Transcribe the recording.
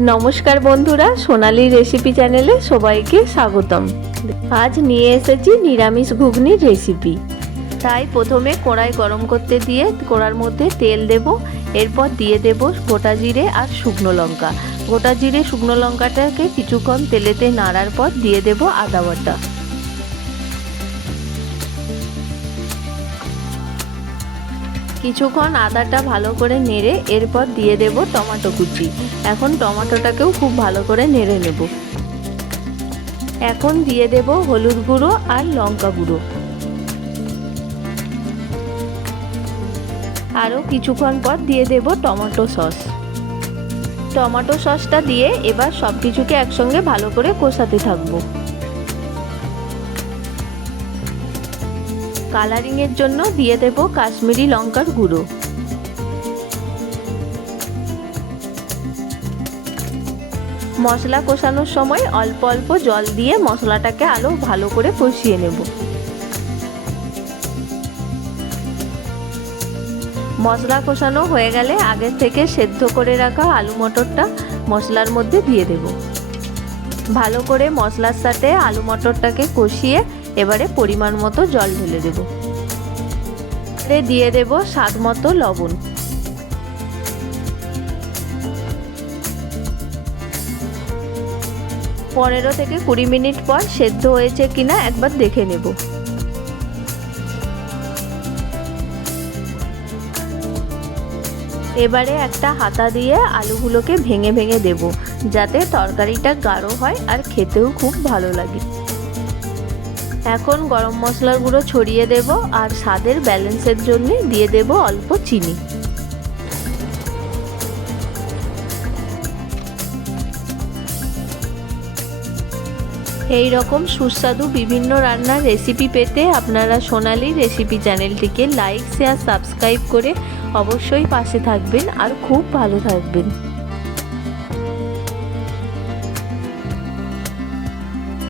নমস্কার বন্ধুরা সোনালি রেসিপি চ্যানেলে সবাইকে স্বাগতম। আজ নিয়ে এসেছি নিরামিষ ঘুগনির রেসিপি তাই প্রথমে কড়াই গরম করতে দিয়ে কড়ার মধ্যে তেল দেব, এরপর দিয়ে দেব গোটা জিরে আর শুকনো লঙ্কা। গোটা জিরে শুকনো লঙ্কাটাকে কিছুক্ষণ তেলেতে নাড়ার পর দিয়ে দেব আদা বাটা। কিছুক্ষণ আদাটা ভালো করে নেড়ে এরপর দিয়ে দেব টমেটো কুচি। এখন টমেটোটাকেও খুব ভালো করে নেড়ে নেব। এখন দিয়ে দেব হলুদ গুঁড়ো আর লঙ্কা গুঁড়ো। আরও কিছুক্ষণ পর দিয়ে দেব টমেটো সস। টমেটো সসটা দিয়ে এবার সব কিছুকে একসঙ্গে ভালো করে কষাতে থাকব। কালারিংয়ের জন্য দিয়ে দেব কাশ্মীরি লঙ্কার গুঁড়ো। মশলা কষানোর সময় অল্প অল্প জল দিয়ে মশলাটাকে আরও ভালো করে কষিয়ে নেব। মশলা কষানো হয়ে গেলে আগে থেকে সেদ্ধ করে রাখা আলু মটরটা মশলার মধ্যে দিয়ে দেব। ভালো করে মশলার সাথে আলু মটরটাকে কষিয়ে এবারে পরিমাণ মতো জল ঢেলে দেব। দিয়ে দেব স্বাদ মতো লবণ। পনেরো থেকে কুড়ি মিনিট পর সেদ্ধ হয়েছে কিনা একবার দেখে নেব। এবারে একটা হাতা দিয়ে আলুগুলোকে ভেঙে ভেঙে দেব, যাতে তরকারিটা গাঢ় হয় আর খেতেও খুব ভালো লাগে। এখন গরম মশলার গুঁড়ো ছড়িয়ে দেব আর স্বাদের ব্যালেন্সের জন্য দিয়ে দেব অল্প চিনি। এই রকম সুস্বাদু বিভিন্ন রান্নার রেসিপি পেতে আপনারা সোনালি রেসিপি চ্যানেলটিকে লাইক শেয়ার সাবস্ক্রাইব করে অবশ্যই পাশে থাকবেন আর খুব ভালো থাকবেন।